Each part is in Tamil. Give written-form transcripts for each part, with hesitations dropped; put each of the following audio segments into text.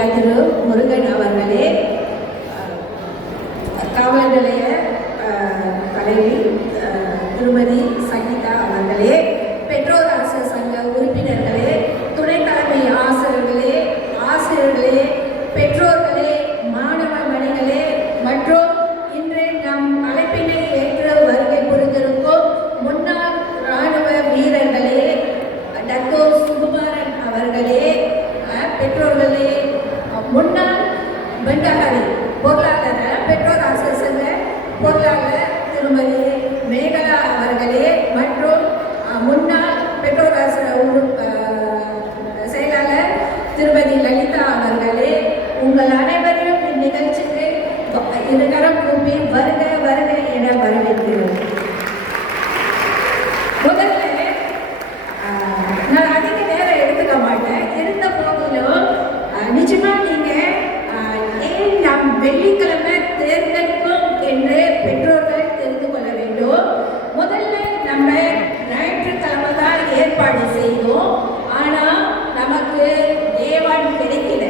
திரு முருகன் அவர்களே, காவல் நிலைய தலைவி திருமதி சங்கீதா அவர்களே, பெற்றோர் அரசு சங்க உறுப்பினர்களே, துணை தலைமை ஆசிரியர்களே, பெற்றோர்களே, மாணவ மணிகளே மற்றும் இன்று நம் அழைப்பினை ஏற்று வருகை புரிந்திருக்கும் முன்னாள் இராணுவ வீரர்களே, டாக்டர் சுகுமாரன் அவர்களே, பெற்றோர்களே, முன்னாள் பெண்டகாரி பொருளாளர் பெற்றோர் அரசு சங்க பொருளாளர் திருமதி மேகலா அவர்களே மற்றும் முன்னாள் பெற்றோர் அரசு செயலாளர் திருமதி லலிதா அவர்களே, உங்கள் அனைவரையும் இந்நிகழ்ச்சிக்கு இருகரம் கூப்பி வருக வருக என வரவேற்கிறோம். முதல்ல நான் அதிக நேரம் எடுத்துக்க மாட்டேன். இருந்த போதிலும் நிச்சயமா நீங்க ஏன் நம் வெள்ளிக்கிழமை தேர்ந்தெடுக்கும் என்று பெற்றோர்கள் தெரிந்து கொள்ள வேண்டும். முதல்ல நம்ம ஞாயிற்றுக்கிழமை தான் ஏற்பாடு செய்தோம். ஆனால் நமக்கு தேவன் கிடைக்கல.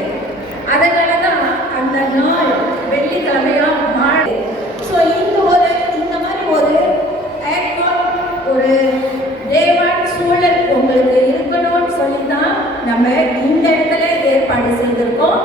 அதனால தான் அந்த நாள் வெள்ளிக்கிழமையா மாறு. ஸோ இந்த மாதிரி ஒரு ஒரு தேவன் சூழல் உங்களுக்கு இருக்கணும்னு சொல்லி தான் நம்ம இந்த இடத்துல ஏற்பாடு செய்திருக்கோம்.